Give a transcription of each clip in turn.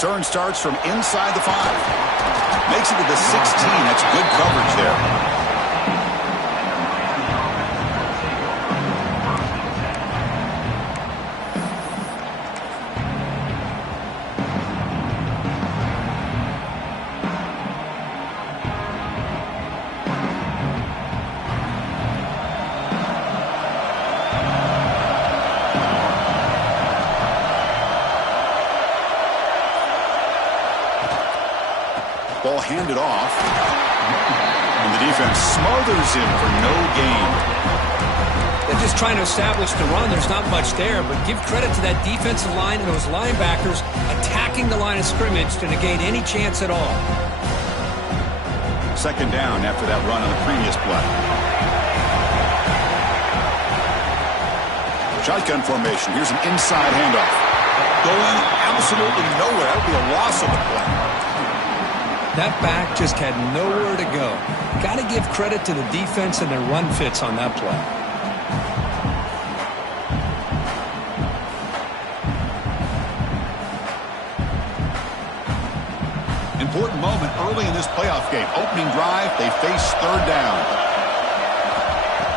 Return starts from inside the 5. Makes it to the 16. That's good coverage there. Ball handed off. And the defense smothers him for no gain. They're just trying to establish the run. There's not much there, but give credit to that defensive line and those linebackers attacking the line of scrimmage to negate any chance at all. Second down after that run on the previous play. Shotgun formation. Here's an inside handoff. Going absolutely nowhere. That would be a loss on the play. That back just had nowhere to go. Got to give credit to the defense and their run fits on that play. Important moment early in this playoff game. Opening drive, they face third down.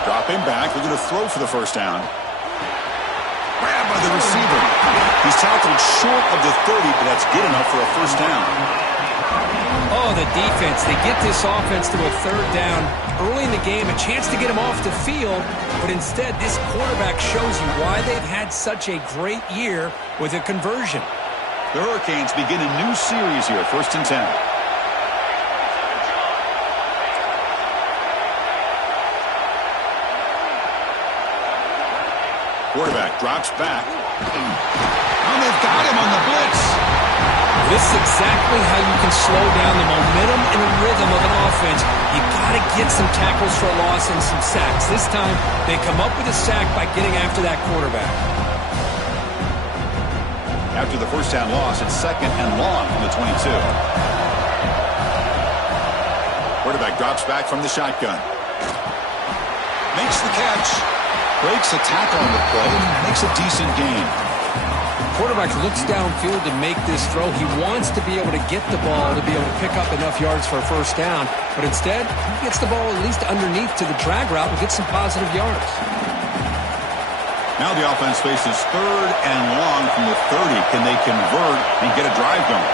Dropping back, they're going to throw for the first down. Grabbed by the receiver. He's tackled short of the 30, but that's good enough for a first down. Oh, the defense. They get this offense to a third down early in the game, a chance to get him off the field, but instead this quarterback shows you why they've had such a great year with a conversion. The Hurricanes begin a new series here, 1st and 10. Quarterback drops back. And they've got him on the blitz. This is exactly how you can slow down the momentum and the rhythm of an offense. You got to get some tackles for a loss and some sacks. This time, they come up with a sack by getting after that quarterback. After the first down loss, it's second and long from the 22. Quarterback drops back from the shotgun. Makes the catch. Breaks a tackle on the play and makes a decent gain. Quarterback looks downfield to make this throw. He wants to be able to get the ball to be able to pick up enough yards for a first down. But instead, he gets the ball at least underneath to the drag route and gets some positive yards. Now the offense faces third and long from the 30. Can they convert and get a drive going?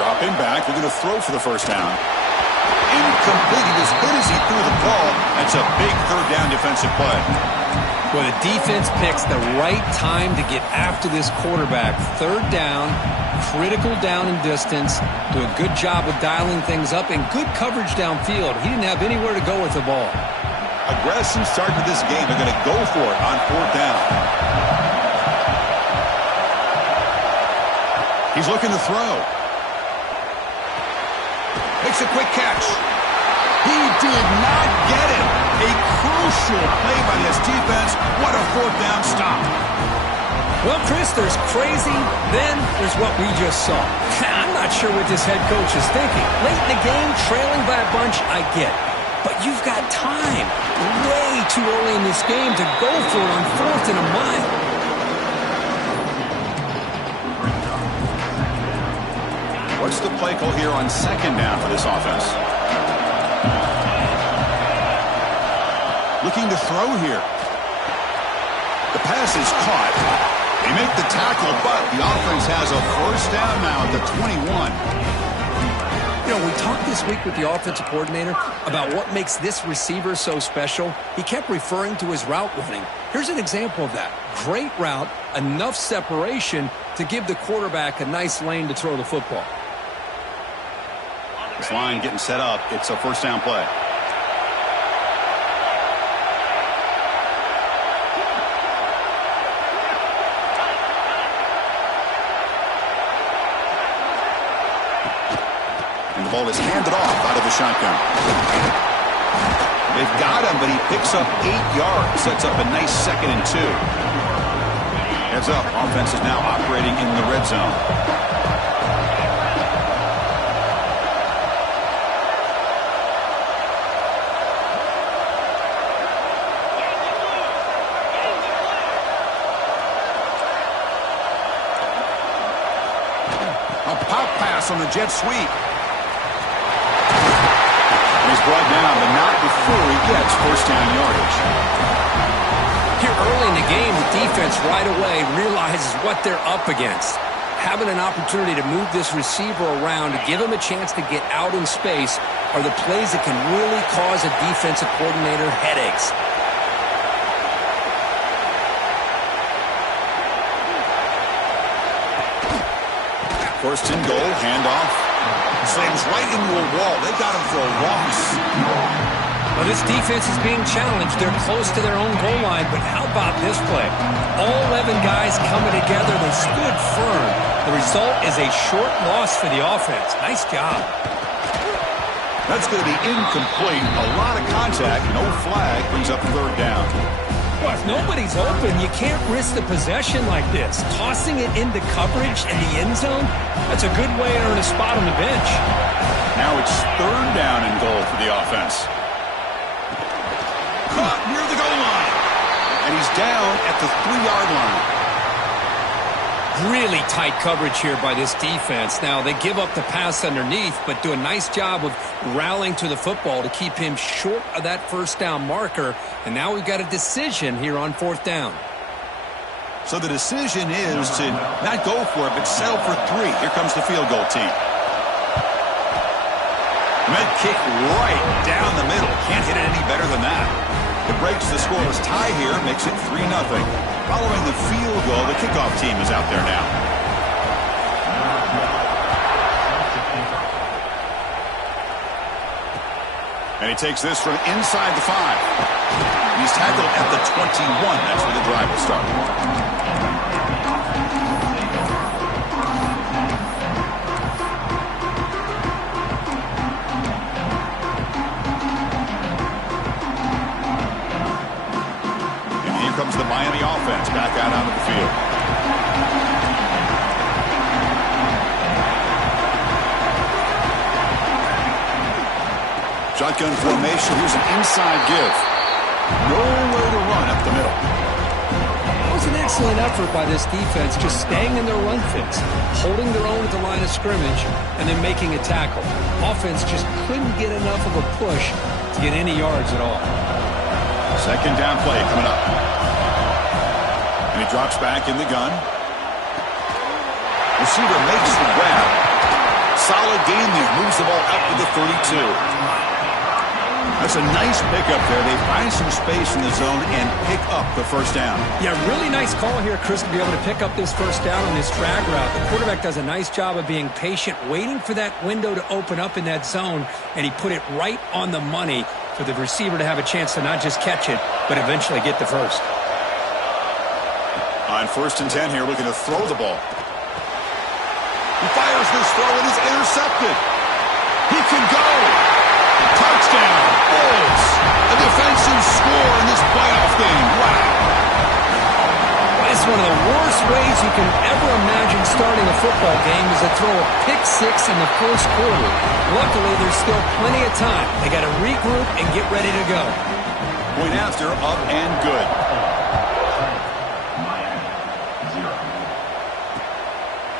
Dropping back. They're going to throw for the first down. Incomplete. He was hit as he threw the ball. That's a big third down defensive play. Well, the defense picks the right time to get after this quarterback. Third down, critical down and distance. Do a good job of dialing things up and good coverage downfield. He didn't have anywhere to go with the ball. Aggressive start to this game. They're going to go for it on fourth down. He's looking to throw. Makes a quick catch. He did not get it. A crucial play by this defense. What a fourth down stop. Well, Chris, there's crazy, then there's what we just saw. I'm not sure what this head coach is thinking. Late in the game, trailing by a bunch, I get. But you've got time, way too early in this game to go for it on 4th and a mile. What's the play call here on second down for this offense? Looking to throw here. The pass is caught. They make the tackle, but the offense has a first down now at the 21. You know, we talked this week with the offensive coordinator about what makes this receiver so special. He kept referring to his route running. Here's an example of that. Great route, enough separation to give the quarterback a nice lane to throw the football. This line getting set up. It's a first down play. And the ball is handed off out of the shotgun. They've got him, but he picks up 8 yards. Sets up a nice 2nd and 2. Heads up. Offense is now operating in the red zone. A pop pass on the jet sweep. He's brought down, but not before he gets first down yardage. Here early in the game, the defense right away realizes what they're up against. Having an opportunity to move this receiver around, to give him a chance to get out in space, are the plays that can really cause a defensive coordinator headaches. First and goal, handoff. Slams right into a wall. They got him for a loss. Well, this defense is being challenged. They're close to their own goal line, but how about this play? All 11 guys coming together. They stood firm. The result is a short loss for the offense. Nice job. That's going to be incomplete. A lot of contact. No flag. Brings up third down. Well, if nobody's open, you can't risk the possession like this. Tossing it into coverage in the end zone, that's a good way to earn a spot on the bench. Now it's third down and goal for the offense. Caught near the goal line. And he's down at the 3-yard line. Really tight coverage here by this defense. Now, they give up the pass underneath, but do a nice job of rallying to the football to keep him short of that first down marker. And now we've got a decision here on fourth down. So the decision is to not go for it, but settle for 3. Here comes the field goal team. Med kick right down the middle. Can't hit it any better than that. It breaks the scoreless tie here, makes it 3-0. Following the field goal, the kickoff team is out there now. And he takes this from inside the 5. He's tackled at the 21. That's where the drive will start. Comes the Miami offense back out onto the field. Shotgun formation. Here's an inside give. Nowhere to run up the middle. It was an excellent effort by this defense, just staying in their run fits, holding their own at the line of scrimmage, and then making a tackle. Offense just couldn't get enough of a push to get any yards at all. Second down play coming up. And he drops back in the gun. Receiver makes the grab. Solid gain there. Moves the ball out to the 32. That's a nice pickup there. They find some space in the zone and pick up the first down. Yeah, really nice call here, Chris, to be able to pick up this first down on this drag route. The quarterback does a nice job of being patient, waiting for that window to open up in that zone, and he put it right on the money for the receiver to have a chance to not just catch it, but eventually get the first. On first and 10 here, looking to throw the ball. He fires this throw and is intercepted. He can go. Touchdown. Bulls. A defensive score in this playoff game. Wow. It's one of the worst ways you can ever imagine starting a football game is to throw a pick 6 in the first quarter. Luckily, there's still plenty of time. They got to regroup and get ready to go. Point after, up and good.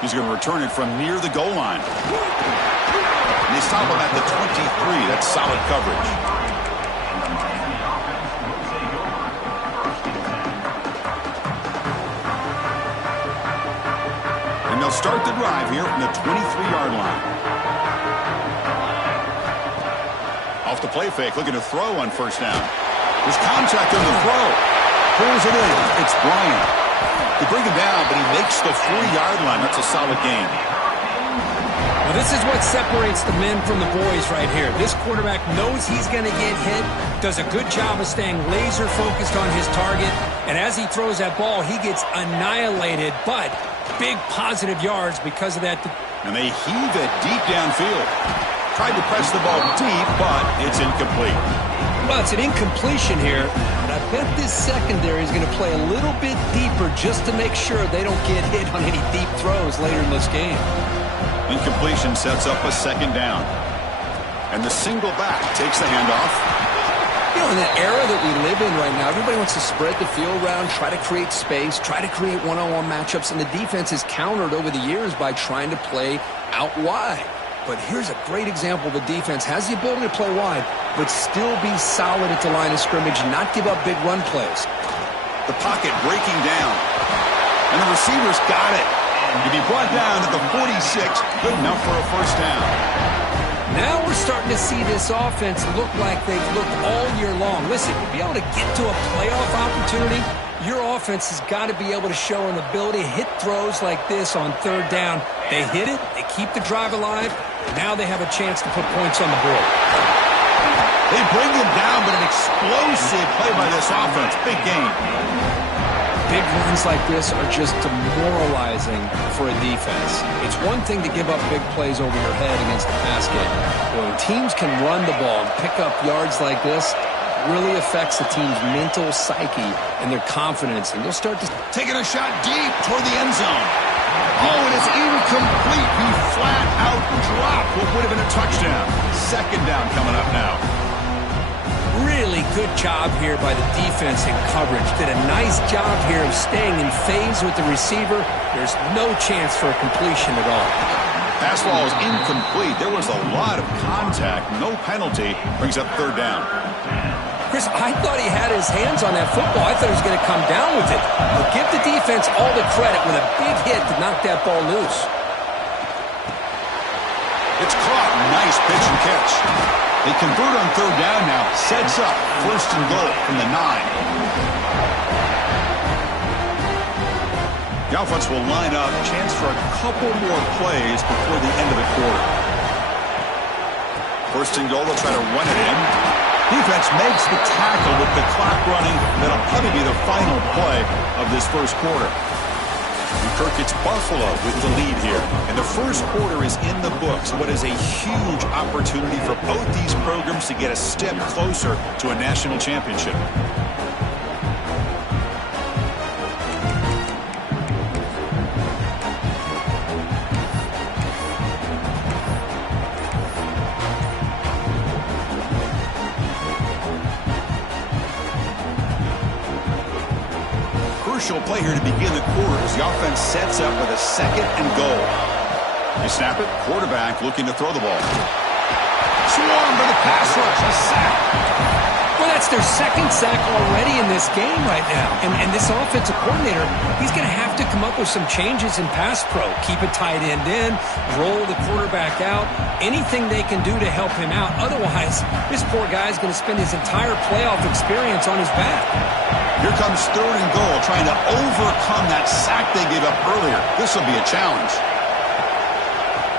He's going to return it from near the goal line. And they stop him at the 23. That's solid coverage. And they'll start the drive here from the 23-yard line. Off the play fake, looking to throw on first down. There's contact on the throw. Pulls it in. It's Bryant. They bring him down, but he makes the 4-yard line. That's a solid gain. Well, this is what separates the men from the boys right here. This quarterback knows he's going to get hit, does a good job of staying laser focused on his target, and as he throws that ball, he gets annihilated, but big positive yards because of that. And they heave it deep downfield. Tried to press the ball deep, but it's incomplete. Well, it's an incompletion here, but I bet this secondary is going to play a little bit deeper just to make sure they don't get hit on any deep throws later in this game. Incompletion sets up a second down. And the single back takes the handoff. You know, in the era that we live in right now, everybody wants to spread the field around, try to create space, try to create one-on-one matchups, and the defense is countered over the years by trying to play out wide. But here's a great example. The defense has the ability to play wide, but still be solid at the line of scrimmage and not give up big run plays. The pocket breaking down. And the receiver's got it. And to be brought down at the 46, good enough for a first down. Now we're starting to see this offense look like they've looked all year long. Listen, to be able to get to a playoff opportunity, your offense has got to be able to show an ability to hit throws like this on third down. They hit it, they keep the drive alive, and now they have a chance to put points on the board. They bring him down, but an explosive play by this offense. Big game. Big runs like this are just demoralizing for a defense. It's one thing to give up big plays over your head against the pass game. But when teams can run the ball and pick up yards like this, it really affects the team's mental psyche and their confidence. And they'll start to... Taking a shot deep toward the end zone. Oh, and it's incomplete. He flat out dropped what would have been a touchdown. Second down coming up now. Really good job here by the defense in coverage. Did a nice job here of staying in phase with the receiver. There's no chance for a completion at all. Pass ball is incomplete. There was a lot of contact. No penalty. Brings up third down. Chris, I thought he had his hands on that football. I thought he was going to come down with it. But give the defense all the credit with a big hit to knock that ball loose. It's caught. Nice pitch and catch. They convert on third down now. Sets up first and goal from the 9. The offense will line up. Chance for a couple more plays before the end of the quarter. First and goal. They'll try to run it in. Defense makes the tackle with the clock running. That'll probably be the final play of this first quarter. Kirk, it's Buffalo with the lead here. And the first quarter is in the books. What is a huge opportunity for both these programs to get a step closer to a national championship. Crucial play here to begin the quarter as the offense sets up with a second and goal. They snap it. Quarterback looking to throw the ball. Swarmed by the pass rush. A sack. Well, that's their second sack already in this game right now. And this offensive coordinator, he's going to have to come up with some changes in pass pro. Keep a tight end in, roll the quarterback out, anything they can do to help him out. Otherwise, this poor guy's going to spend his entire playoff experience on his back. Here comes third and goal, trying to overcome that sack they gave up earlier. This will be a challenge.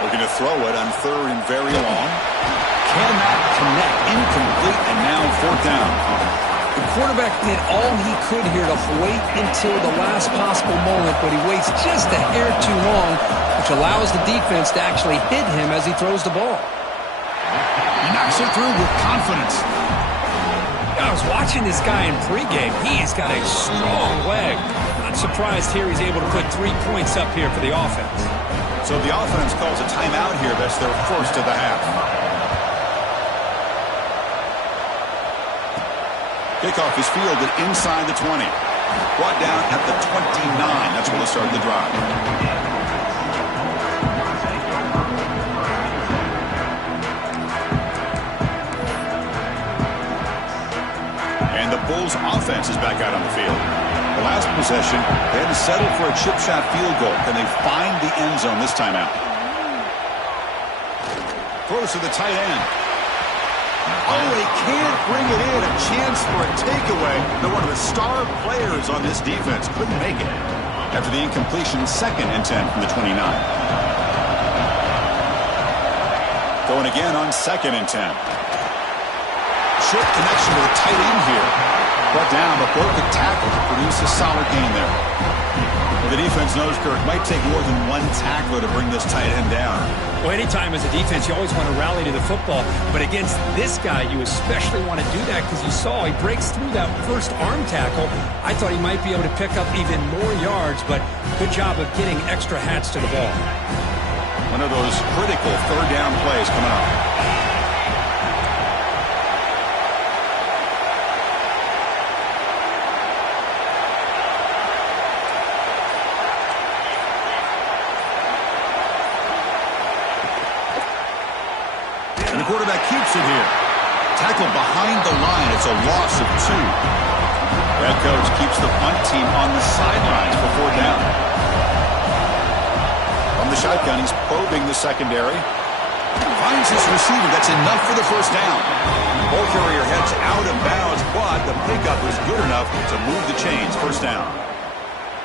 Looking to throw it on third and very long. Cannot connect. Incomplete, and now fourth down. The quarterback did all he could here to wait until the last possible moment, but he waits just a hair too long, which allows the defense to actually hit him as he throws the ball. He knocks it through with confidence. I was watching this guy in pregame. He's got a strong leg. Not surprised here he's able to put 3 points up here for the offense. So the offense calls a timeout here. That's their first of the half. Kickoff is fielded inside the 20. Brought down at the 29. That's where they'll start the drive. And the Bulls offense is back out on the field. The last possession, they had to settle for a chip shot field goal. Can they find the end zone this time out? Throws to the tight end. Oh, they can't bring it in. A chance for a takeaway. They're one of the star players on this defense. Couldn't make it. After the incompletion, second and 10 from the 29. Going again on second and 10. Short connection to the tight end here. Brought down, but broke the tackle to produce a solid gain there. The defense knows, Kirk, might take more than one tackler to bring this tight end down. Well, anytime as a defense, you always want to rally to the football. But against this guy, you especially want to do that because you saw he breaks through that first arm tackle. I thought he might be able to pick up even more yards, but good job of getting extra hats to the ball. One of those critical third down plays coming up. drops it here. Tackled behind the line. It's a loss of 2. Head coach keeps the punt team on the sidelines for 4th down. From the shotgun, he's probing the secondary. Finds his receiver. That's enough for the 1st down. Ball carrier heads out of bounds, but the pickup is good enough to move the chains. 1st down.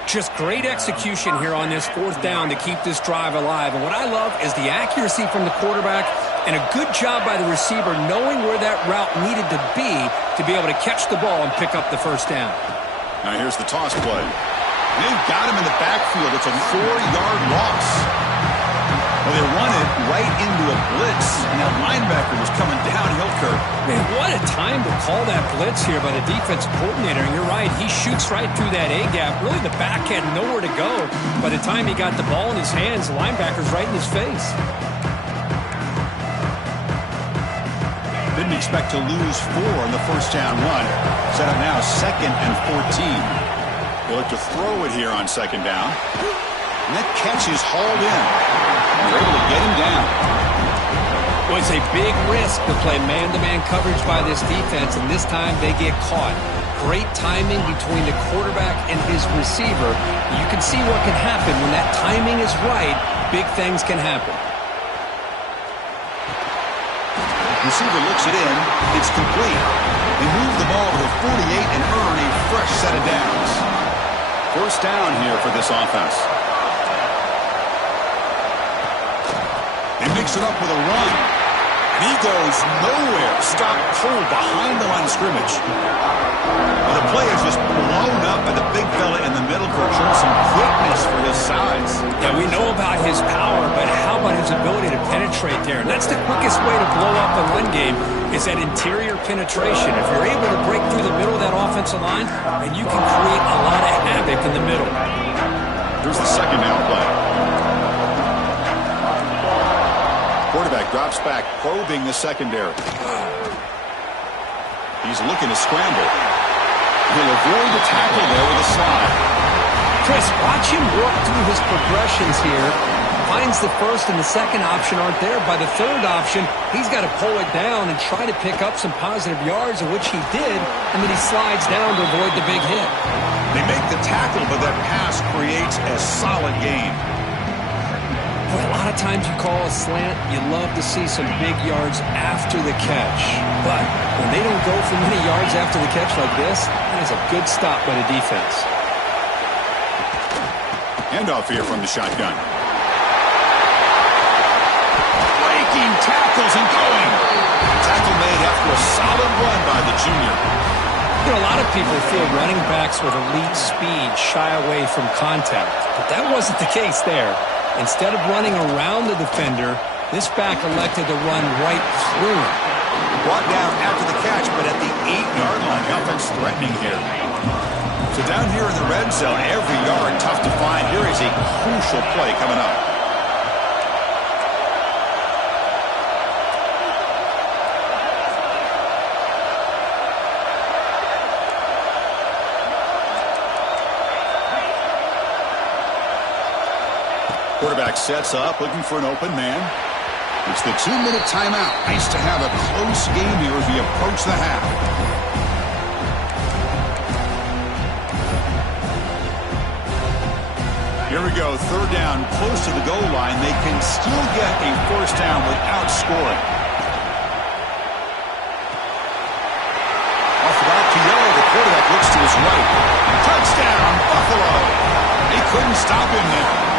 Just great execution here on this 4th down to keep this drive alive. And what I love is the accuracy from the quarterback and a good job by the receiver knowing where that route needed to be able to catch the ball and pick up the 1st down. Now here's the toss play. They've got him in the backfield. It's a 4-yard loss. Well, they run it right into a blitz, and that linebacker was coming downhill, Kurt. Man, what a time to call that blitz here by the defensive coordinator. And you're right, he shoots right through that A-gap. Really, the back had nowhere to go. By the time he got the ball in his hands, the linebacker's right in his face. Didn't expect to lose 4 on the 1st down run. Set up now 2nd and 14. They'll look to throw it here on 2nd down. And that catch is hauled in. They're able to get him down. Well, it's a big risk to play man-to-man coverage by this defense, and this time they get caught. Great timing between the quarterback and his receiver. You can see what can happen when that timing is right. Big things can happen. Receiver looks it in. It's complete. They move the ball to the 48 and earn a fresh set of downs. 1st down here for this offense. They mix it up with a run. And he goes nowhere. Stopped cold behind the line of scrimmage. Well, the play is just blown up by the big fella in the middle for some quickness for his size. Yeah, we know about his power, but how about his ability to penetrate there? And that's the quickest way to blow up a run game is that interior penetration. If you're able to break through the middle of that offensive line, then you can create a lot of havoc in the middle. Here's the 2nd down play. Quarterback drops back, probing the secondary. He's looking to scramble. He'll avoid the tackle there with a slide. Chris, watch him work through his progressions here. Finds the 1st and the 2nd option aren't there. By the 3rd option, he's got to pull it down and try to pick up some positive yards, of which he did, and then he slides down to avoid the big hit. They make the tackle, but that pass creates a solid gain. Boy, a lot of times you call a slant, you love to see some big yards after the catch. But when they don't go for many yards after the catch like this, that is a good stop by the defense. Handoff here from the shotgun. Breaking tackles and going. Tackle made after a solid run by the junior. You know, a lot of people feel running backs with elite speed shy away from contact. But that wasn't the case there. Instead of running around the defender, this back elected to run right through him. Brought down after the catch, but at the 8-yard line. The offense threatening here. So down here in the red zone, every yard tough to find. Here is a crucial play coming up. Quarterback sets up, looking for an open man. It's the 2-minute timeout. Nice to have a close game here as we approach the half. Here we go, 3rd down, close to the goal line. They can still get a 1st down without scoring. Off the back to yellow, the quarterback looks to his right. Touchdown, Buffalo! They couldn't stop him there.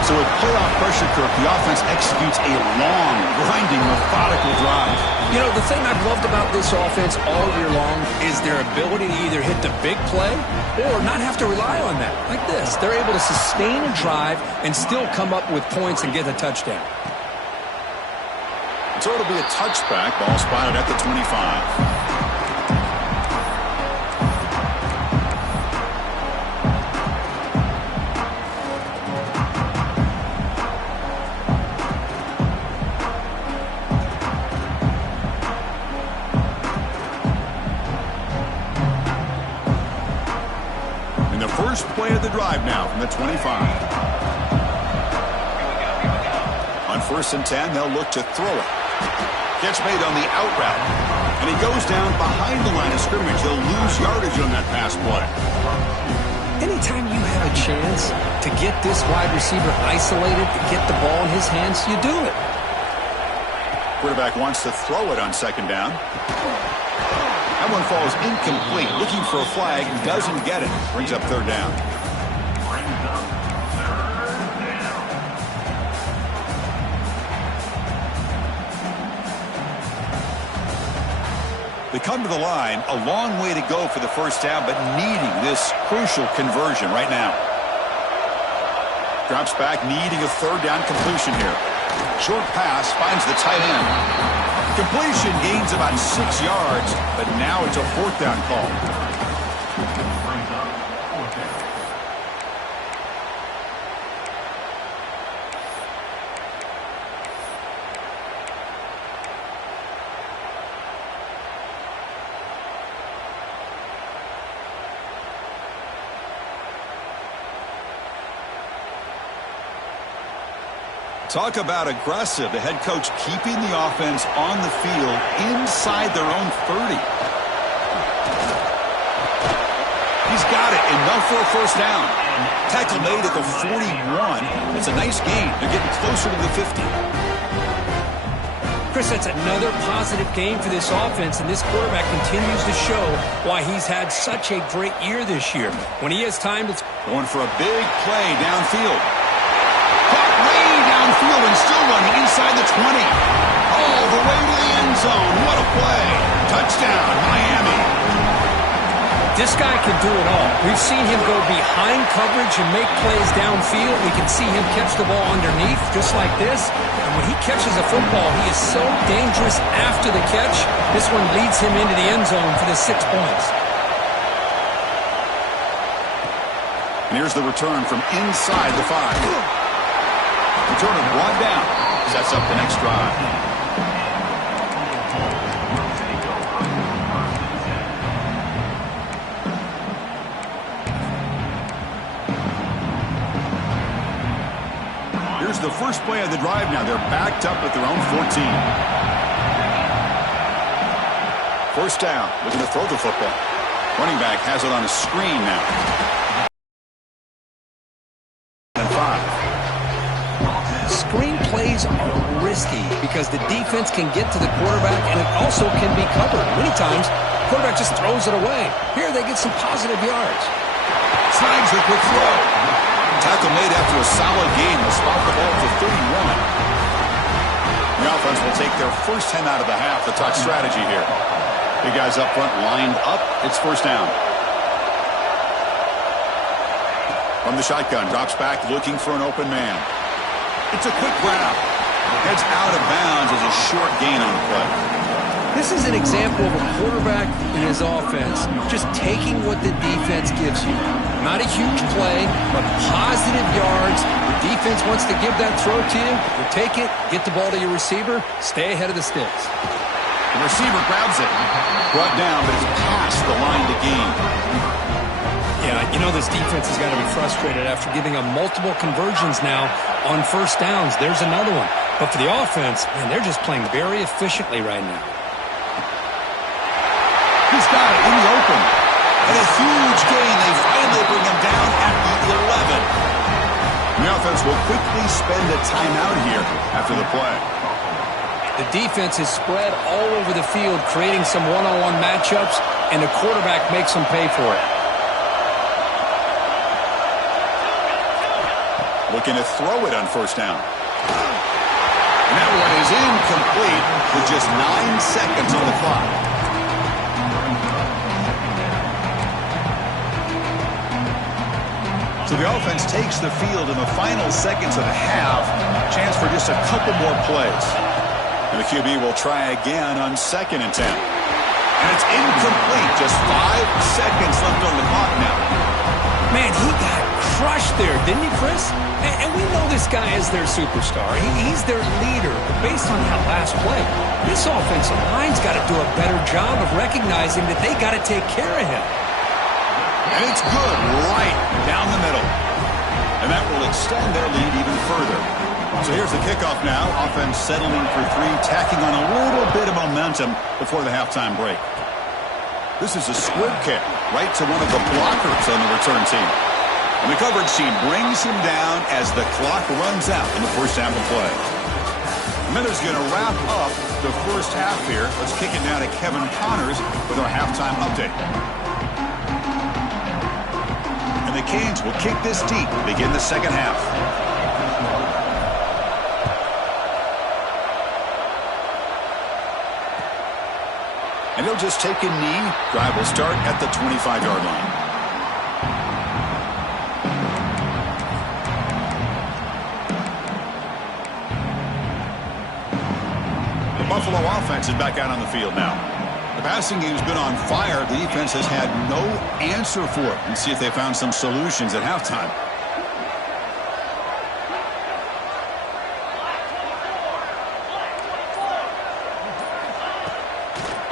So with playoff pressure, Kirk, the offense executes a long, grinding, methodical drive. You know, the thing I've loved about this offense all year long is their ability to either hit the big play or not have to rely on that. Like this. They're able to sustain a drive and still come up with points and get a touchdown. So it'll be a touchback. Ball spotted at the 25. First play of the drive now from the 25. On 1st and 10, they'll look to throw it. Catch made on the out route. And he goes down behind the line of scrimmage. They'll lose yardage on that pass play. Anytime you have a chance to get this wide receiver isolated, to get the ball in his hands, you do it. Quarterback wants to throw it on second down. That one falls incomplete. Looking for a flag, doesn't get it. Brings up third down. They come to the line, a long way to go for the first down, but needing this crucial conversion right now. Drops back, needing a third down completion here. Short pass, finds the tight end. Completion, gains about 6 yards, but now it's a fourth down call. Talk about aggressive. The head coach keeping the offense on the field inside their own 30. He's got it. Enough for a first down. Tackle made at the 41. It's a nice gain. They're getting closer to the 50. Chris, that's another positive game for this offense, and this quarterback continues to show why he's had such a great year this year. When he has time to... Going for a big play downfield. Caught way downfield and still running inside the 20. All the way to the end zone. What a play. Touchdown, Miami. This guy can do it all. We've seen him go behind coverage and make plays downfield. We can see him catch the ball underneath, just like this. And when he catches a football, he is so dangerous after the catch. This one leads him into the end zone for the 6 points. And here's the return from inside the 5. Return of one down. Sets up the next drive. Here's the first play of the drive now. They're backed up at their own 14. First down. Looking to throw the football. Running back has it on a screen now. Screen plays are risky because the defense can get to the quarterback and it also can be covered. Many times, the quarterback just throws it away. Here they get some positive yards. Snags the quick throw. Tackle made after a solid gain. Will spot the ball to 31. The offense will take their first 10 out of the half. The top strategy here. Big guys up front lined up. It's first down. From the shotgun, drops back looking for an open man. It's a quick grab. Heads out of bounds as a short gain on the play. This is an example of a quarterback in his offense just taking what the defense gives you. Not a huge play, but positive yards. The defense wants to give that throw to you. You take it, get the ball to your receiver, stay ahead of the sticks. The receiver grabs it. Brought down, but it's past the line to gain. Yeah, you know this defense has got to be frustrated after giving up multiple conversions now on first downs. There's another one. But for the offense, man, they're just playing very efficiently right now. He's got it in the open. And a huge gain. They finally bring him down at the 11. The offense will quickly spend a timeout here after the play. The defense is spread all over the field, creating some one-on-one matchups, and the quarterback makes them pay for it. Looking to throw it on first down. And that one is incomplete with just 9 seconds on the clock. So the offense takes the field in the final seconds of the half. Chance for just a couple more plays. And the QB will try again on 2nd and 10. And it's incomplete. Just 5 seconds left on the clock now. Man, he got crushed there, didn't he, Chris? And we know this guy is their superstar. He's their leader. But based on that last play, this offensive line's got to do a better job of recognizing that they got to take care of him. And it's good right down the middle. And that will extend their lead even further. So here's the kickoff now. Offense settling for three, tacking on a little bit of momentum before the halftime break. This is a squib kick right to one of the blockers on the return team. And the coverage team brings him down as the clock runs out in the first half of play. Miller's going to wrap up the first half here. Let's kick it now to Kevin Connors with our halftime update. And the Canes will kick this deep to begin the second half. And he'll just take a knee. Drive will start at the 25-yard line. Buffalo offense is back out on the field now. The passing game's been on fire. The defense has had no answer for it. And see if they found some solutions at halftime.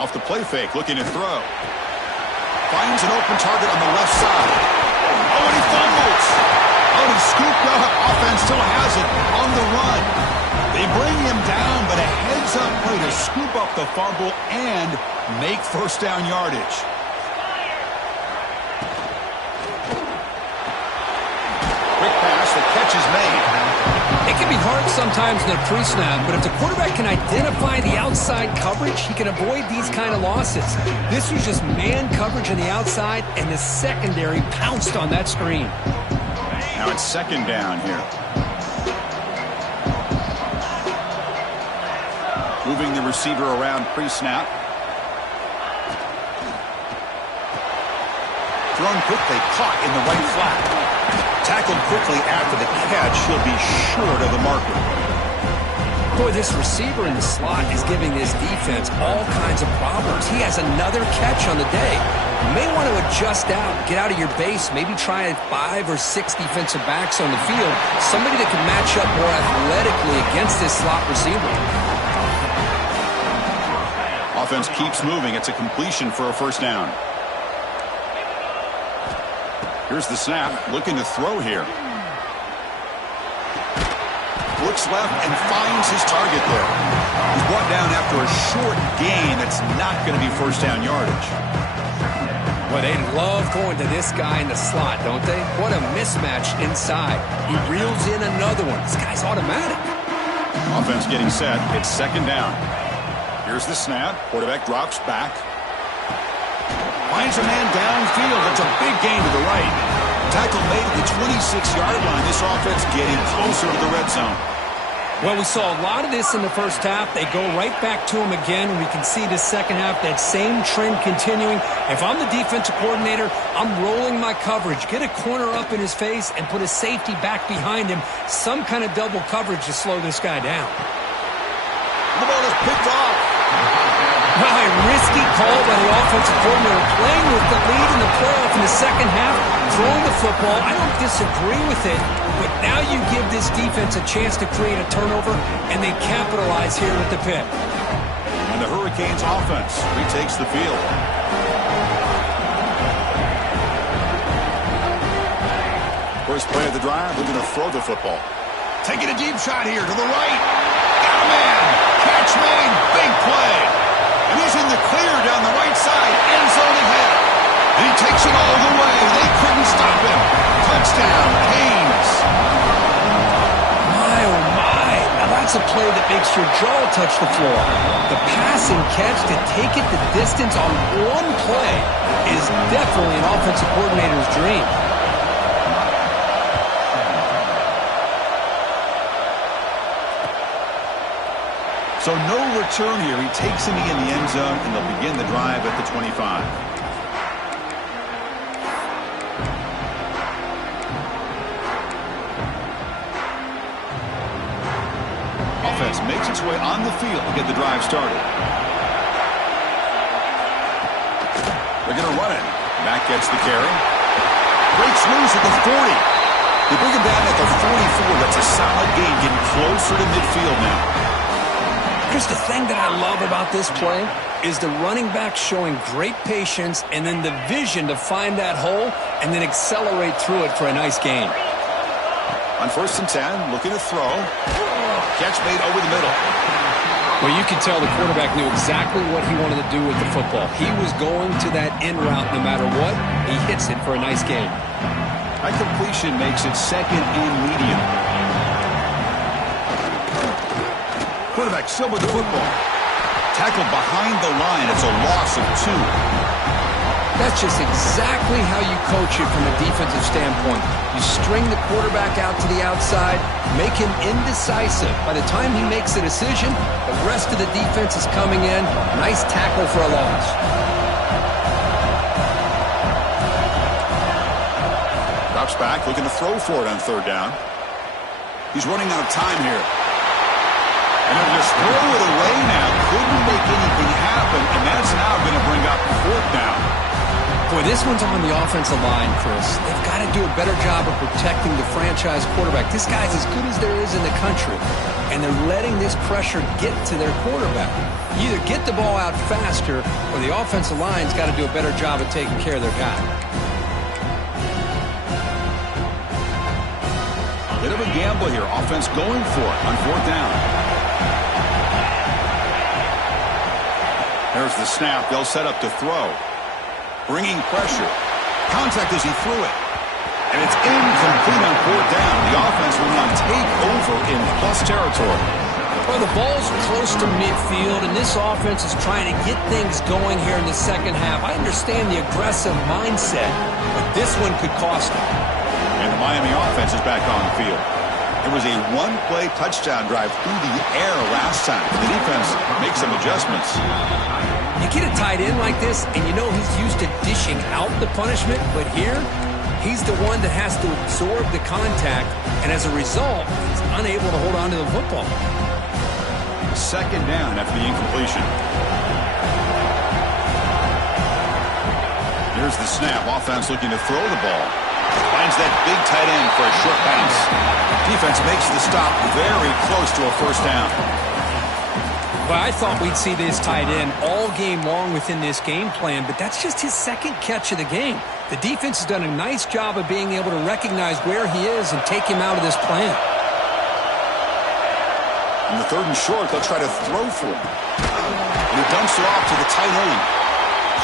Off the play fake, looking to throw. Finds an open target on the left side. Oh, and he fumbles. Oh, and he's scooped up. Offense still has it on the run. They bring him down, but a heads-up play to scoop up the fumble and make first down yardage. Quick pass, the catch is made. It can be hard sometimes in a pre-snap, but if the quarterback can identify the outside coverage, he can avoid these kind of losses. This was just man coverage on the outside, and the secondary pounced on that screen. Now it's second down here. Moving the receiver around pre-snap. Thrown quickly, caught in the right flat. Tackled quickly after the catch. He'll be short of the marker. Boy, this receiver in the slot is giving this defense all kinds of problems. He has another catch on the day. You may want to adjust out, get out of your base, maybe try 5 or 6 defensive backs on the field. Somebody that can match up more athletically against this slot receiver. Offense keeps moving. It's a completion for a first down. Here's the snap. Looking to throw here. Looks left and finds his target there. He's brought down after a short gain that's not going to be first down yardage. Well, they love going to this guy in the slot, don't they? What a mismatch inside. He reels in another one. This guy's automatic. Offense getting set. It's second down. Here's the snap. Quarterback drops back. Finds a man downfield. That's a big gain to the right. Tackle made at the 26-yard line. This offense getting closer to the red zone. Well, we saw a lot of this in the first half. They go right back to him again. We can see the second half, that same trend continuing. If I'm the defensive coordinator, I'm rolling my coverage. Get a corner up in his face and put a safety back behind him. Some kind of double coverage to slow this guy down. The ball is picked off. Well, a risky call by the offensive coordinator, playing with the lead in the playoff in the second half, throwing the football. I don't disagree with it, but now you give this defense a chance to create a turnover, and they capitalize here with the pick. And the Hurricanes offense retakes the field. First play of the drive, we're going to throw the football. Taking a deep shot here to the right. Got a man. Catch made. Big play. And he's in the clear down the right side. End zone ahead. And he takes it all the way. They couldn't stop him. Touchdown, Canes. My, oh my. Now that's a play that makes your jaw touch the floor. The pass and catch to take it the distance on one play is definitely an offensive coordinator's dream. So no return here. He takes him in the end zone, and they'll begin the drive at the 25. Offense makes its way on the field to get the drive started. They're going to run it. Back gets the carry. Breaks loose at the 40. They bring him down at the 44. That's a solid gain, getting closer to midfield now. Chris, the thing that I love about this play is the running back showing great patience and then the vision to find that hole and then accelerate through it for a nice gain. On 1st and 10, looking to throw. Catch made over the middle. Well, you could tell the quarterback knew exactly what he wanted to do with the football. He was going to that in route no matter what. He hits it for a nice gain. That completion makes it 2nd and medium. Quarterback still with the football. Tackled behind the line. It's a loss of 2. That's just exactly how you coach it from a defensive standpoint. You string the quarterback out to the outside, make him indecisive. By the time he makes a decision, the rest of the defense is coming in. Nice tackle for a loss. Drops back, looking to throw for it on 3rd down. He's running out of time here. And he'll just throw it away now. Couldn't make anything happen, and that's now going to bring up 4th down. Boy, this one's on the offensive line, Chris. They've got to do a better job of protecting the franchise quarterback. This guy's as good as there is in the country, and they're letting this pressure get to their quarterback. You either get the ball out faster, or the offensive line's got to do a better job of taking care of their guy. A bit of a gamble here. Offense going for it on 4th down. There's the snap. They'll set up to throw. Bringing pressure. Contact as he threw it. And it's incomplete on 4th down. The offense will now take over in plus territory. Well, the ball's close to midfield, and this offense is trying to get things going here in the 2nd half. I understand the aggressive mindset, but this one could cost them. And the Miami offense is back on the field. It was a 1-play touchdown drive through the air last time. The defense makes some adjustments. You get a tight end like this, and you know he's used to dishing out the punishment, but here, he's the one that has to absorb the contact, and as a result, he's unable to hold on to the football. 2nd down after the incompletion. Here's the snap. Offense looking to throw the ball. Finds that big tight end for a short pass. Defense makes the stop very close to a 1st down. Well, I thought we'd see this tight end all game long within this game plan, but that's just his 2nd catch of the game. The defense has done a nice job of being able to recognize where he is and take him out of this plan. In the 3rd and short, they'll try to throw for him. And he dumps it off to the tight end.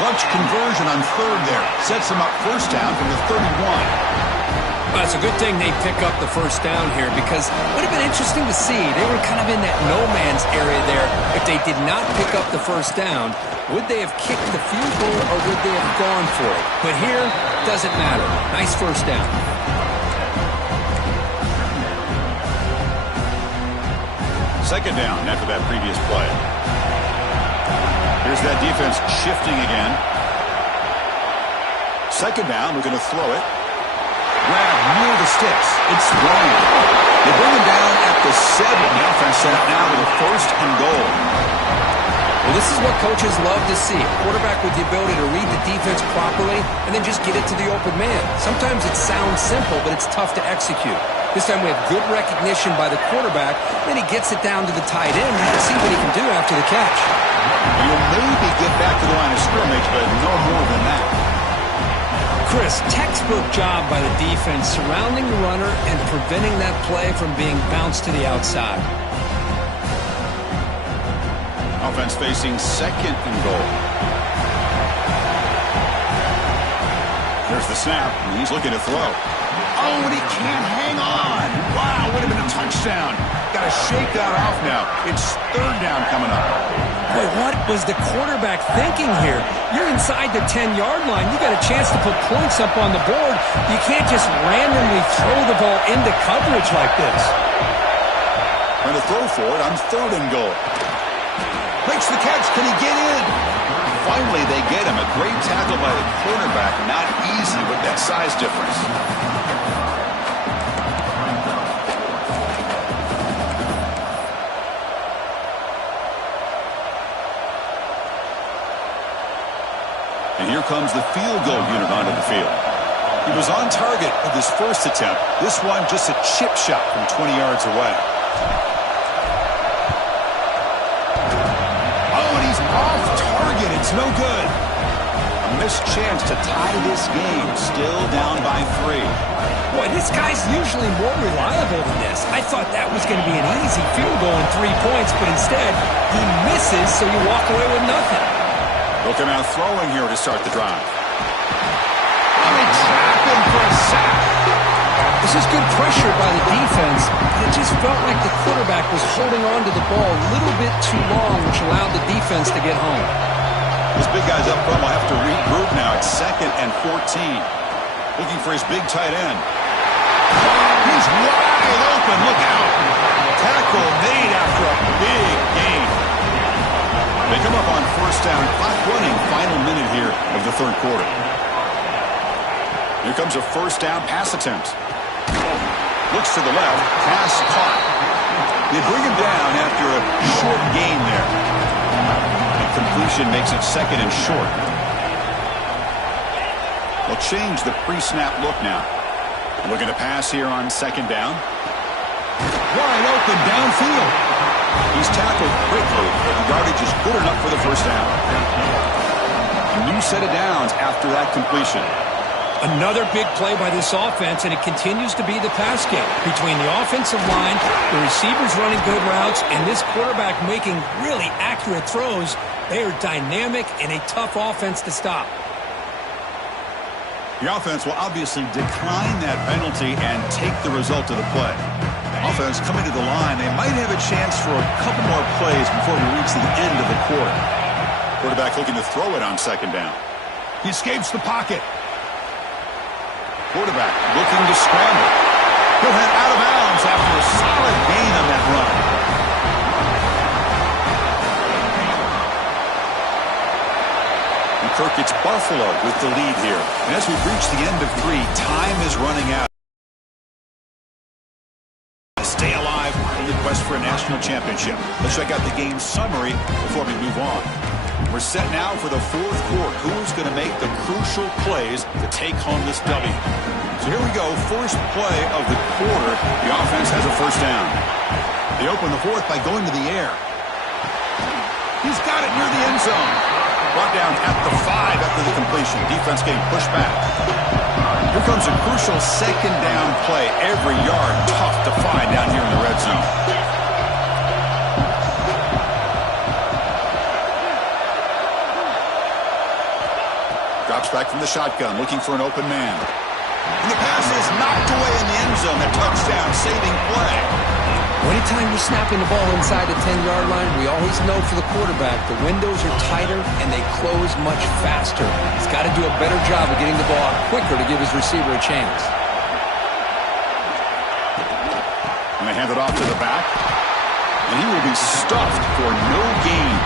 Clutch conversion on 3rd there. Sets him up 1st down from the 31. Well, it's a good thing they pick up the 1st down here because it would have been interesting to see. They were kind of in that no-man's area there. If they did not pick up the 1st down, would they have kicked the field goal or would they have gone for it? But here, doesn't matter. Nice 1st down. Second down after that previous play. Here's that defense shifting again. 2nd down, we're going to throw it. Grab near the sticks. It's Bryant. They bring him down at the 7. The offense set up now with a 1st and goal. Well, this is what coaches love to see. A quarterback with the ability to read the defense properly and then just get it to the open man. Sometimes it sounds simple, but it's tough to execute. This time we have good recognition by the quarterback. Then he gets it down to the tight end. You can see what he can do after the catch. He'll maybe get back to the line of scrimmage, but no more than that. Chris, textbook job by the defense surrounding the runner and preventing that play from being bounced to the outside. Offense facing 2nd and goal. There's the snap, and he's looking to throw. Oh, and he can't hang on. Wow, would have been a touchdown. Got to shake that off now. It's 3rd down coming up. Boy, what was the quarterback thinking here? You're inside the 10-yard line. You got a chance to put points up on the board. You can't just randomly throw the ball into coverage like this. Trying to throw for it on 3rd and goal. Makes the catch. Can he get in? Finally, they get him. A great tackle by the cornerback. Not easy with that size difference. And here comes the field goal unit onto the field. He was on target with his 1st attempt. This one just a chip shot from 20 yards away. Oh, and he's off target. It's no good. A missed chance to tie this game. Still down by 3. Boy, this guy's usually more reliable than this. I thought that was going to be an easy field goal and 3 points, but instead, he misses, so you walk away with nothing. Looking out throwing here to start the drive. They trap him for a sack. This is good pressure by the defense, but it just felt like the quarterback was holding on to the ball a little bit too long, which allowed the defense to get home. Those big guys up front will have to regroup now. It's 2nd and 14. Looking for his big tight end. He's wide open. Look out. Tackle made after a big gain. They come up on 1st down. Clock running. Final minute here of the 3rd quarter. Here comes a 1st down pass attempt. Looks to the left. Pass caught. They bring him down after a short gain there. And completion makes it 2nd and short. They'll change the pre-snap look now. Looking to pass here on 2nd down. Wide open downfield. He's tackled quickly, but the yardage is good enough for the 1st down. A new set of downs after that completion. Another big play by this offense, and it continues to be the pass game. Between the offensive line, the receivers running good routes, and this quarterback making really accurate throws, they are dynamic and a tough offense to stop. The offense will obviously decline that penalty and take the result of the play. Offense coming to the line. They might have a chance for a couple more plays before we reach the end of the quarter. Quarterback looking to throw it on 2nd down. He escapes the pocket. Quarterback looking to scramble. He'll head out of bounds after a solid gain on that run. And Kirk, it's Buffalo with the lead here. And as we reach the end of 3, time is running out. Stay alive in the quest for a national championship. Let's check out the game summary before we move on. We're set now for the 4th quarter. Who's going to make the crucial plays to take home this W? So here we go. First play of the quarter. The offense has a 1st down. They open the 4th by going to the air. He's got it near the end zone. Brought down at the 5 after the completion. Defense getting pushed back. Here comes a crucial 2nd down play. Every yard tough to find down here in the red zone. Drops back from the shotgun, looking for an open man. And the pass is knocked away in the end zone. A touchdown, saving play. Anytime you're snapping the ball inside the 10-yard line, we always know for the quarterback, the windows are tighter and they close much faster. He's got to do a better job of getting the ball out quicker to give his receiver a chance. And they hand it off to the back. And he will be stuffed for no gain.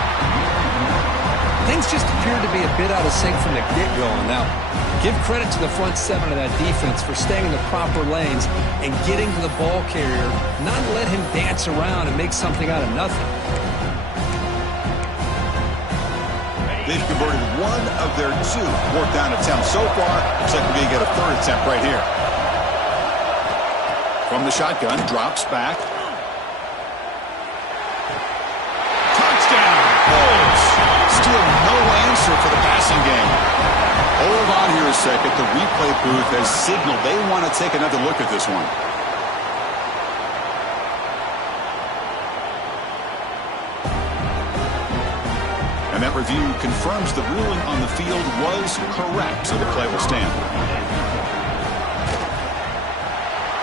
Things just appear to be a bit out of sync from the get-go on that one. Give credit to the front 7 of that defense for staying in the proper lanes and getting to the ball carrier, not let him dance around and make something out of nothing. They've converted 1 of their 2 4th down attempts so far. Looks like we're going to get a 3rd attempt right here. From the shotgun, drops back. Touchdown! Bulls. Still no answer for the passing game. Hold on here a second. The replay booth has signaled they want to take another look at this one. And that review confirms the ruling on the field was correct, so the play will stand.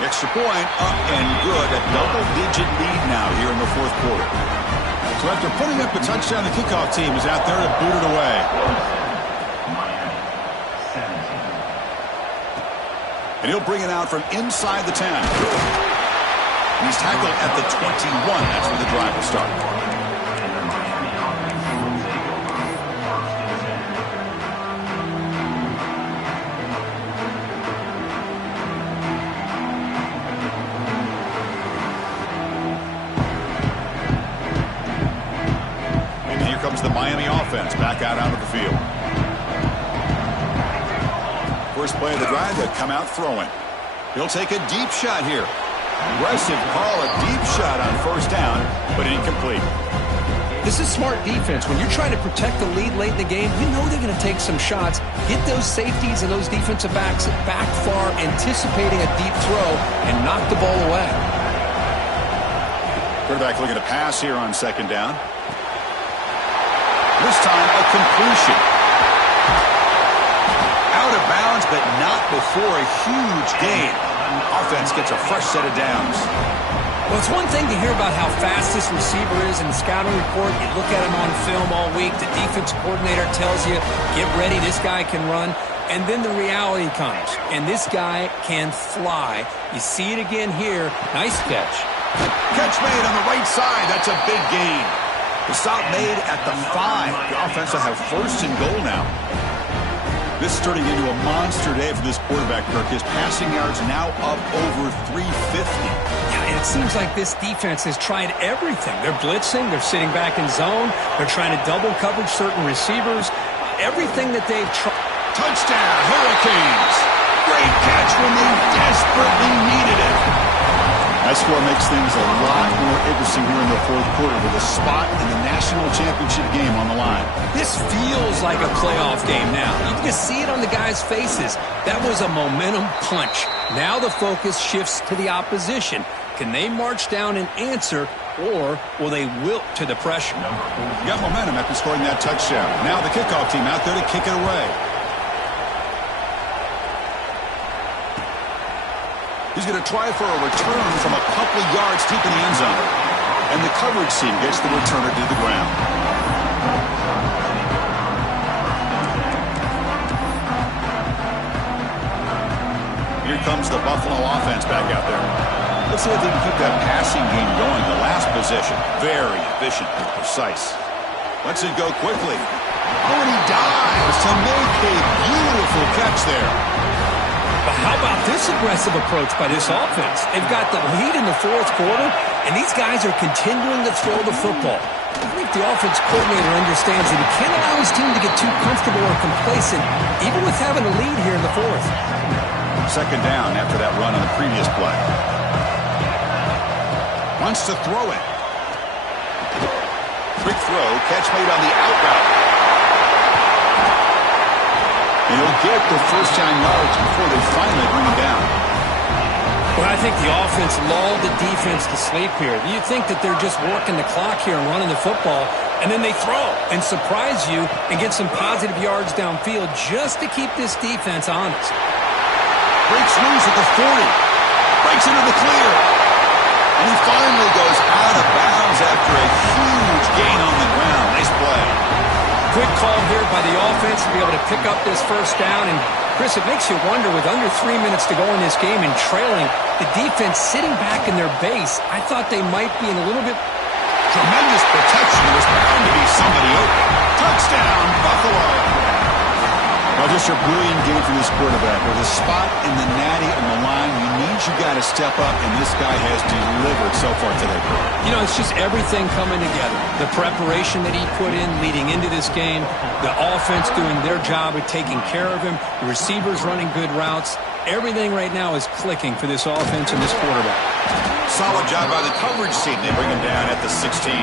Extra point up and good. A double-digit lead now here in the 4th quarter. So after putting up a touchdown, the kickoff team is out there to boot it away. And he'll bring it out from inside the 10. And he's tackled at the 21. That's where the drive will start. And here comes the Miami offense back out onto the field. First play of the drive, they come out throwing. He'll take a deep shot here. Aggressive call, a deep shot on 1st down, but incomplete. This is smart defense. When you're trying to protect the lead late in the game, you know they're going to take some shots, get those safeties and those defensive backs back far, anticipating a deep throw, and knock the ball away. Quarterback looking to pass here on second down. This time, a completion. Out of bounds, but not before a huge gain. Offense gets a fresh set of downs. Well, it's one thing to hear about how fast this receiver is in the scouting report. You look at him on film all week. The defense coordinator tells you, get ready, this guy can run. And then the reality comes, and this guy can fly. You see it again here. Nice catch. Catch made on the right side. That's a big gain. The stop made at the 5. The offense will have first and goal now. This is turning into a monster day for this quarterback, Kirk. His passing yards now up over 350. Yeah, and it seems like this defense has tried everything. They're blitzing. They're sitting back in zone. They're trying to double coverage certain receivers. Everything that they've tried. Touchdown, Hurricanes. Great catch when they desperately needed it. That score makes things a lot more interesting here in the fourth quarter with a spot in the national championship game on the line. This feels like a playoff game now. You can see it on the guys' faces. That was a momentum punch. Now the focus shifts to the opposition. Can they march down and answer, or will they wilt to the pressure? Got momentum after scoring that touchdown. Now the kickoff team out there to kick it away. He's going to try for a return from a couple of yards deep in the end zone. And the coverage team gets the returner to the ground. Here comes the Buffalo offense back out there. Let's see if they can keep that passing game going. The last possession, very efficient and precise. Lets it go quickly. Oh, and he dives to make a beautiful catch there. But how about this aggressive approach by this offense? They've got the lead in the fourth quarter, and these guys are continuing to throw the football. I think the offense coordinator understands that he can't allow his team to get too comfortable or complacent, even with having a lead here in the fourth. Second down after that run on the previous play. Wants to throw it. Quick throw, catch made on the out route. He'll get the first down yards before they finally bring him down. Well, I think the offense lulled the defense to sleep here. You think that they're just working the clock here and running the football, and then they throw and surprise you and get some positive yards downfield just to keep this defense honest. Breaks loose at the 40. Breaks into the clear. And he finally goes out of bounds after a huge gain on the ground. Nice play. Quick call here by the offense to be able to pick up this first down. And, Chris, it makes you wonder, with under 3 minutes to go in this game and trailing, the defense sitting back in their base, I thought they might be in a little bit. Tremendous protection. There was bound to be somebody open. Touchdown, Buffalo. Well, just a brilliant game for this quarterback. With a spot in the natty on the line, you got to step up, and this guy has delivered so far today. You know, it's just everything coming together. The preparation that he put in leading into this game, the offense doing their job of taking care of him, the receivers running good routes. Everything right now is clicking for this offense and this quarterback. Solid job by the coverage team. They bring him down at the 16.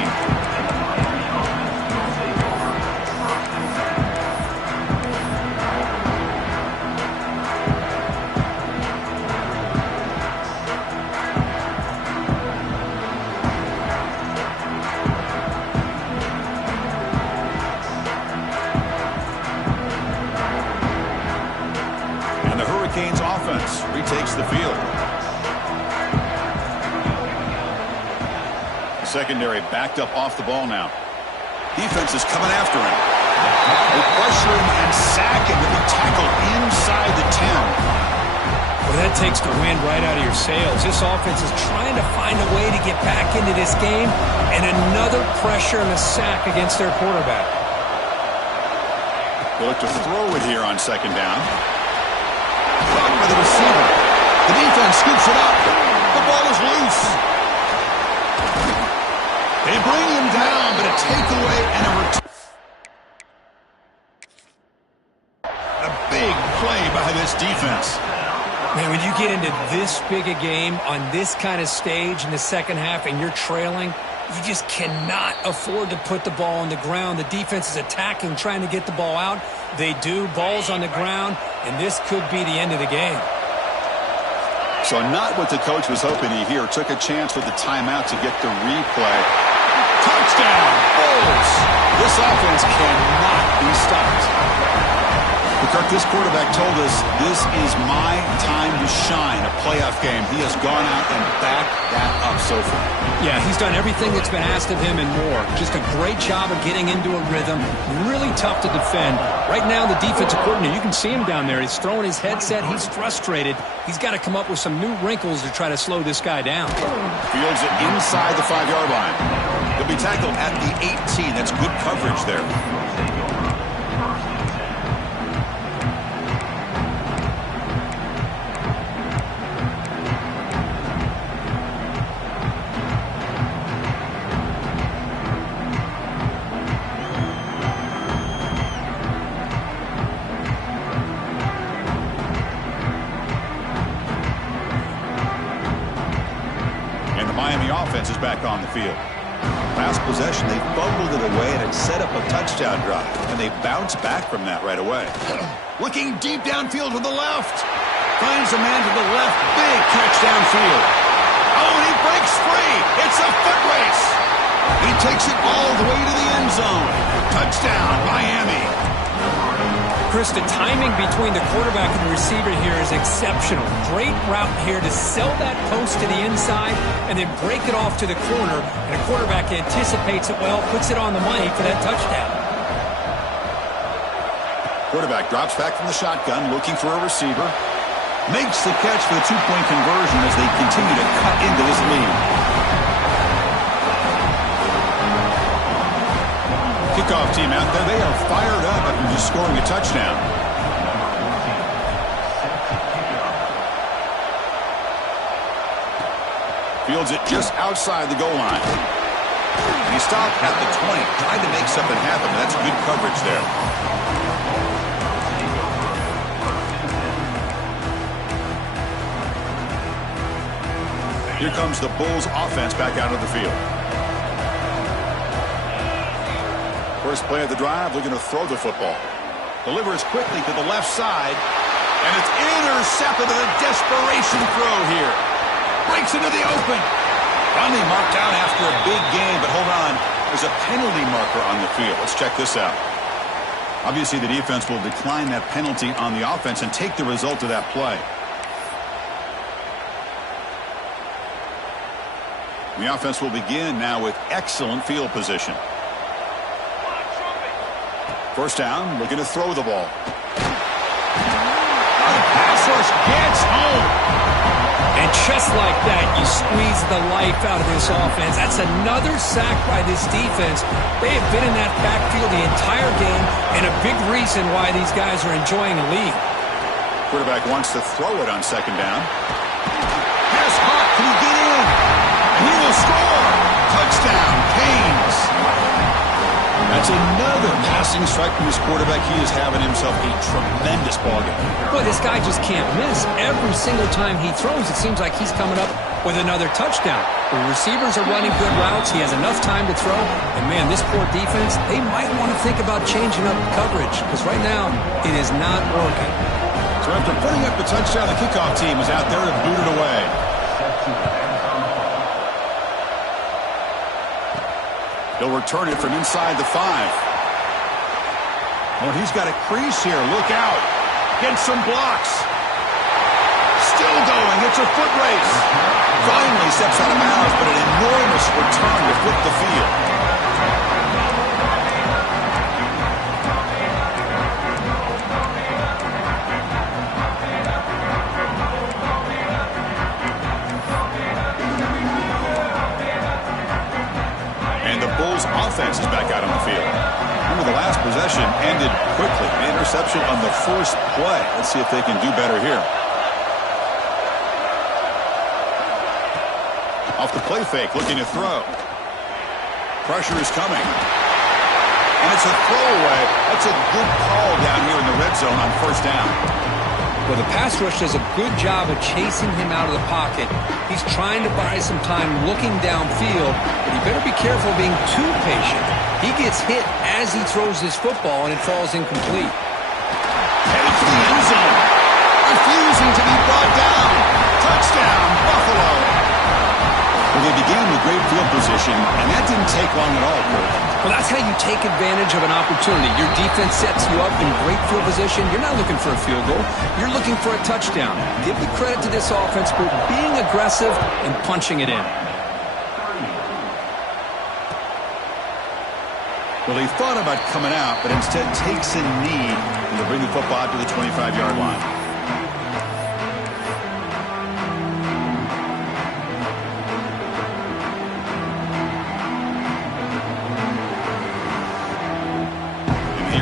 Retakes the field. The secondary backed up off the ball now. Defense is coming after him. They pressure him and sack him to be tackled inside the 10. Well, that takes the wind right out of your sails. This offense is trying to find a way to get back into this game, and another pressure and a sack against their quarterback. They look to throw it here on second down. Caught by the receiver. The defense scoops it up. The ball is loose. They bring him down, but a takeaway and a return. A big play by this defense. Man, when you get into this big a game on this kind of stage in the second half and you're trailing, You just cannot afford to put the ball on the ground. The defense is attacking, trying to get the ball out. They do. Ball's on the ground, and this could be the end of the game. So not what the coach was hoping to hear. Took a chance with the timeout to get the replay. Touchdown, Bulls! This offense cannot be stopped. Kirk, this quarterback told us this is my time to shine, a playoff game. He has gone out and backed that up so far. Yeah, he's done everything that's been asked of him and more. Just a great job of getting into a rhythm. Really tough to defend. Right now, the defensive coordinator, you can see him down there. He's throwing his headset. He's frustrated. He's got to come up with some new wrinkles to try to slow this guy down. Fields it inside the 5-yard line. He'll be tackled at the 18. That's good coverage there. Offense is back on the field. Last possession, they fumbled it away and it set up a touchdown drive. And they bounced back from that right away. Looking deep downfield to the left. Finds a man to the left. Big catch downfield. Oh, and he breaks free. It's a foot race. He takes it all the way to the end zone. Touchdown, Miami. Chris, the timing between the quarterback and the receiver here is exceptional. Great route here to sell that post to the inside and then break it off to the corner. And a quarterback anticipates it well, puts it on the money for that touchdown. Quarterback drops back from the shotgun, looking for a receiver. Makes the catch for the two-point conversion as they continue to cut into this lead. Kickoff team out there, they are fired up after just scoring a touchdown. Fields it just outside the goal line. He stopped at the 20, tried to make something happen. That's good coverage there. Here comes the Bulls offense back out of the field. First play of the drive, looking to throw the football. Delivers quickly to the left side, and it's intercepted with a desperation throw here. Breaks into the open. Finally marked out after a big game, but hold on. There's a penalty marker on the field. Let's check this out. Obviously, the defense will decline that penalty on the offense and take the result of that play. The offense will begin now with excellent field position. First down, looking to throw the ball. The pass rush gets home. And just like that, you squeeze the life out of this offense. That's another sack by this defense. They have been in that backfield the entire game, and a big reason why these guys are enjoying a lead. Quarterback wants to throw it on second down. Pass hot, can he get in? And he will score. Touchdown, Canes. That's another passing strike from his quarterback. He is having himself a tremendous ballgame. Boy, this guy just can't miss. Every single time he throws, it seems like he's coming up with another touchdown. The receivers are running good routes. He has enough time to throw. And, man, this poor defense, they might want to think about changing up coverage because right now it is not working. So after putting up the touchdown, the kickoff team is out there and booted away. He'll return it from inside the 5. Oh, he's got a crease here. Look out. Gets some blocks. Still going. It's a foot race. Finally steps out of bounds, but an enormous return to flip the field. Offense is back out on the field. Remember, the last possession ended quickly. An interception on the first play. Let's see if they can do better here. Off the play fake, looking to throw. Pressure is coming. And it's a throwaway. That's a good call down here in the red zone on first down. Well, the pass rush does a good job of chasing him out of the pocket. He's trying to buy some time looking downfield, but he better be careful being too patient. He gets hit as he throws this football, and it falls incomplete. Headed for the end zone. Refusing to be brought down. Touchdown, Buffalo. Well, they began with great field position, and that didn't take long at all, Kirk. Well, that's how you take advantage of an opportunity. Your defense sets you up in great field position. You're not looking for a field goal. You're looking for a touchdown. Give the credit to this offense for being aggressive and punching it in. Well, he thought about coming out, but instead takes a knee and to bring the football to the 25-yard line.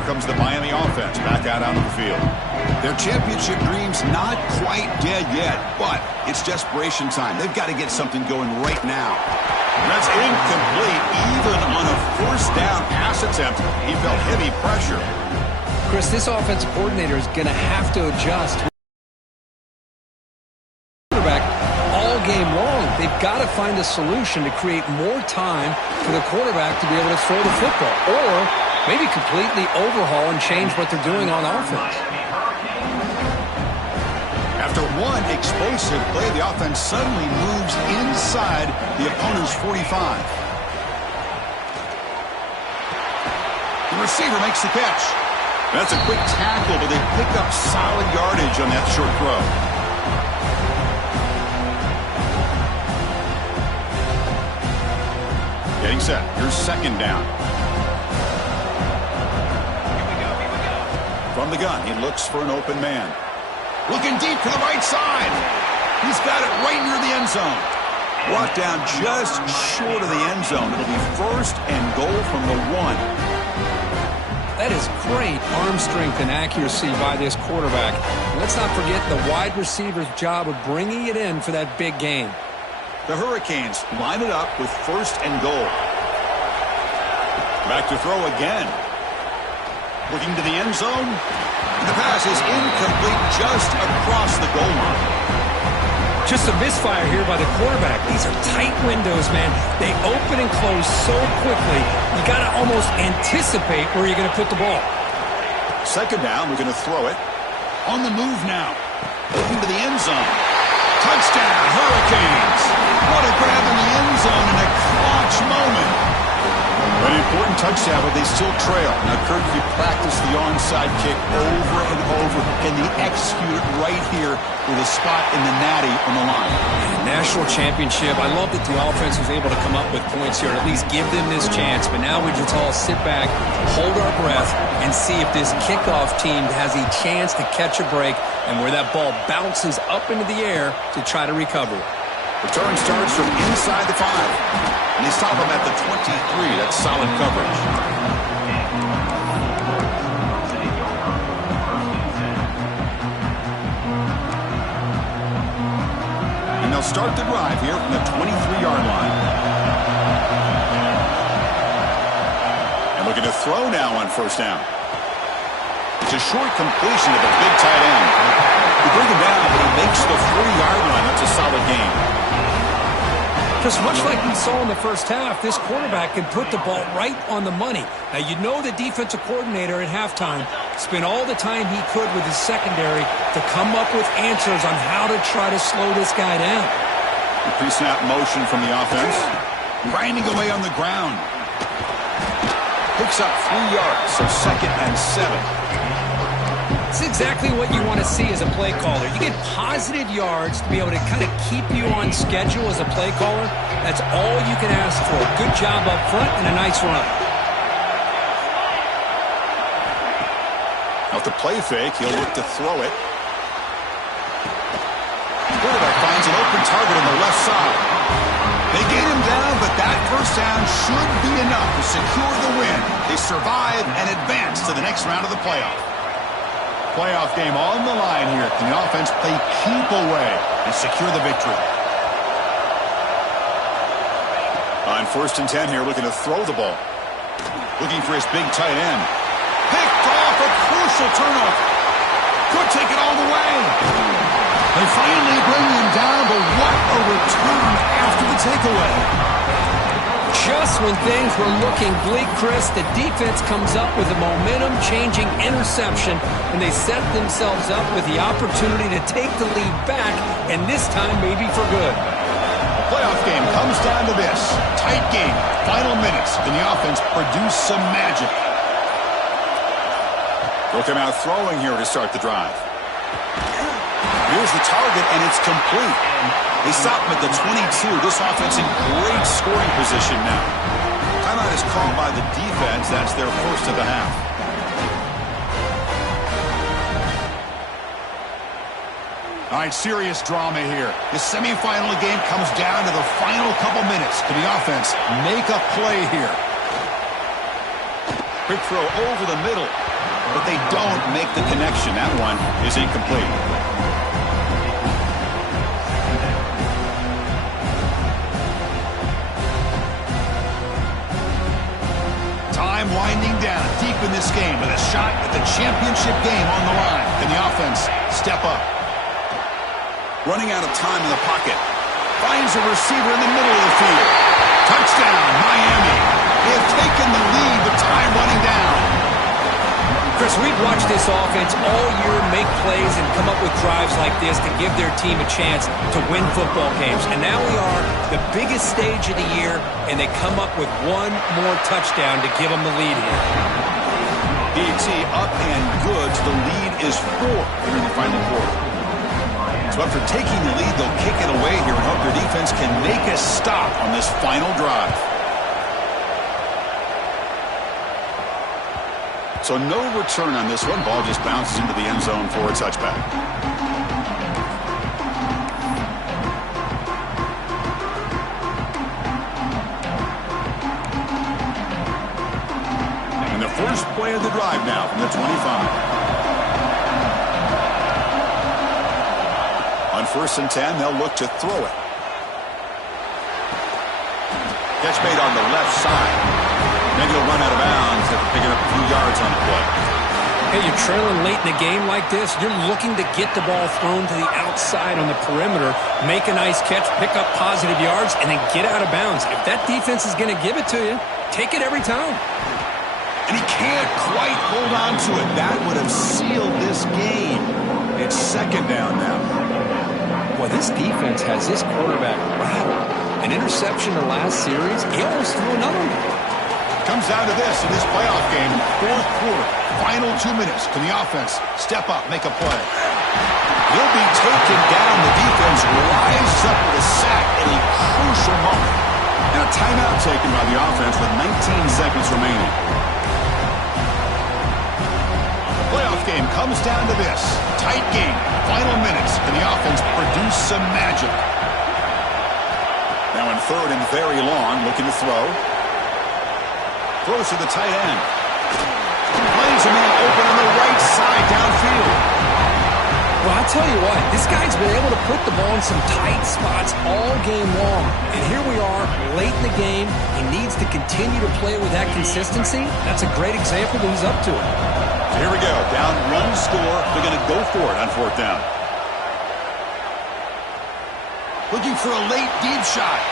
Comes the Miami offense back out onto the field. Their championship dream's not quite dead yet, but it's desperation time. They've got to get something going right now. That's incomplete. Even on a first down pass attempt, he felt heavy pressure. Chris, this offensive coordinator is going to have to adjust quarterback all game long. They've got to find a solution to create more time for the quarterback to be able to throw the football, or maybe completely overhaul and change what they're doing on offense. After one explosive play, the offense suddenly moves inside the opponent's 45. The receiver makes the catch. That's a quick tackle, but they pick up solid yardage on that short throw. Getting set. Here's second down. From the gun, he looks for an open man. Looking deep to the right side. He's got it right near the end zone. Brought down just short of the end zone. It'll be first and goal from the 1. That is great arm strength and accuracy by this quarterback. And let's not forget the wide receiver's job of bringing it in for that big game. The Hurricanes line it up with first and goal. Back to throw again. Looking to the end zone. The pass is incomplete just across the goal line. Just a misfire here by the quarterback. These are tight windows, man. They open and close so quickly. You got to almost anticipate where you're going to put the ball. Second down, we're going to throw it. On the move now. Looking to the end zone. Touchdown, Hurricanes. What a grab in the end zone in a clutch moment. An important touchdown, but they still trail. Now, Kirk, you practice the onside kick over and over. Can they execute it right here with a spot in the natty on the line? National championship. I love that the offense was able to come up with points here, at least give them this chance. But now we just all sit back, hold our breath, and see if this kickoff team has a chance to catch a break and where that ball bounces up into the air to try to recover. Return starts from inside the 5. And they stop him at the 23. That's solid coverage. And they'll start the drive here from the 23-yard line. And looking to throw now on first down. It's a short completion of a big tight end. They bring him down, but he makes the 40-yard line. That's a solid gain. Just much like we saw in the first half, this quarterback can put the ball right on the money. Now, you know the defensive coordinator at halftime spent all the time he could with his secondary to come up with answers on how to try to slow this guy down. The pre-snap motion from the offense. Grinding away on the ground. Picks up 3 yards, so second and 7. It's exactly what you want to see as a play caller. You get positive yards to be able to kind of keep you on schedule as a play caller. That's all you can ask for. Good job up front and a nice run. Off the play fake, he'll look to throw it. Quarterback finds an open target on the left side. They get him down, but that first down should be enough to secure the win. They survive and advance to the next round of the playoff. Playoff game on the line here. Can the offense play keep away and secure the victory? On first and 10 here, looking to throw the ball. Looking for his big tight end. Picked off, a crucial turnover. Could take it all the way. They finally bring him down, but what a return after the takeaway. Just when things were looking bleak, Chris, the defense comes up with a momentum-changing interception, and they set themselves up with the opportunity to take the lead back, and this time maybe for good. The playoff game comes down to this. Tight game, final minutes. Can the offense produce some magic? Look him out throwing here to start the drive. Here's the target, and it's complete. They stop him at the 22. This offense in great scoring position now. Timeout is called by the defense. That's their first of the half. All right, serious drama here. The semifinal game comes down to the final couple minutes. Can the offense make a play here? Quick throw over the middle, but they don't make the connection. That one is incomplete. Time winding down deep in this game with a shot at the championship game on the line. Can the offense step up? Running out of time in the pocket. Finds a receiver in the middle of the field. Touchdown, Miami. They have taken the lead with time running down. Chris, we've watched this offense all year make plays and come up with drives like this to give their team a chance to win football games. And now we are the biggest stage of the year, and they come up with one more touchdown to give them the lead here. BT up and good. So the lead is 4 here in the final quarter. So after taking the lead, they'll kick it away here and hope their defense can make a stop on this final drive. So no return on this one. Ball just bounces into the end zone for a touchback. And the first play of the drive now from the 25. On 1st and 10, they'll look to throw it. Catch made on the left side. Then he'll run out of bounds after picking up a few yards on the play. Hey, you're trailing late in the game like this. You're looking to get the ball thrown to the outside on the perimeter, make a nice catch, pick up positive yards, and then get out of bounds. If that defense is going to give it to you, take it every time. And he can't quite hold on to it. That would have sealed this game. It's 2nd down now. Well, this defense has this quarterback rattled. An interception in the last series, he almost threw another one. Comes down to this in this playoff game, 4th quarter, final 2 minutes. Can the offense step up, make a play? He'll be taken down. The defense rises up with a sack in a crucial moment. And a timeout taken by the offense with 19 seconds remaining. The playoff game comes down to this. Tight game, final minutes. Can the offense produce some magic? Now in 3rd and very long, looking to throw. Throws to the tight end. Plays a man open on the right side downfield. Well, I'll tell you what, this guy's been able to put the ball in some tight spots all game long. And here we are, late in the game. He needs to continue to play with that consistency. That's a great example that he's up to it. So here we go, down 1 score. They're going to go for it on 4th down. Looking for a late deep shot.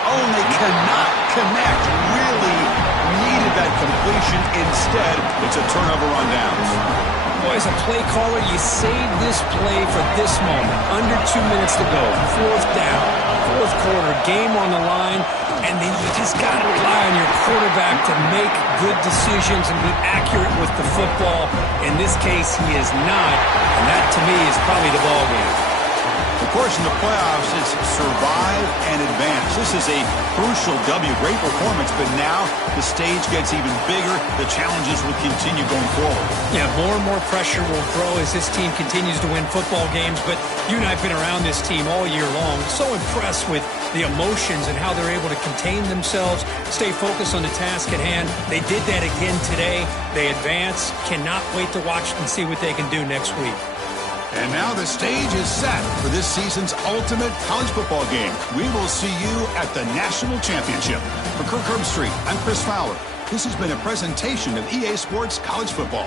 Oh, and they cannot connect. Really needed that completion. Instead, it's a turnover on downs. Boy, as a play caller, you save this play for this moment. Under 2 minutes to go. 4th down. 4th quarter, game on the line. And then you just got to rely on your quarterback to make good decisions and be accurate with the football. In this case, he is not. And that, to me, is probably the ball game. Of course, in the playoffs, it's survive and advance. This is a crucial W. Great performance, but now the stage gets even bigger. The challenges will continue going forward. Yeah, more and more pressure will grow as this team continues to win football games, but you and I have been around this team all year long. So impressed with the emotions and how they're able to contain themselves, stay focused on the task at hand. They did that again today. They advance. Cannot wait to watch and see what they can do next week. And now the stage is set for this season's ultimate college football game. We will see you at the National Championship. For Kirk Herbstreit, I'm Chris Fowler. This has been a presentation of EA Sports College Football.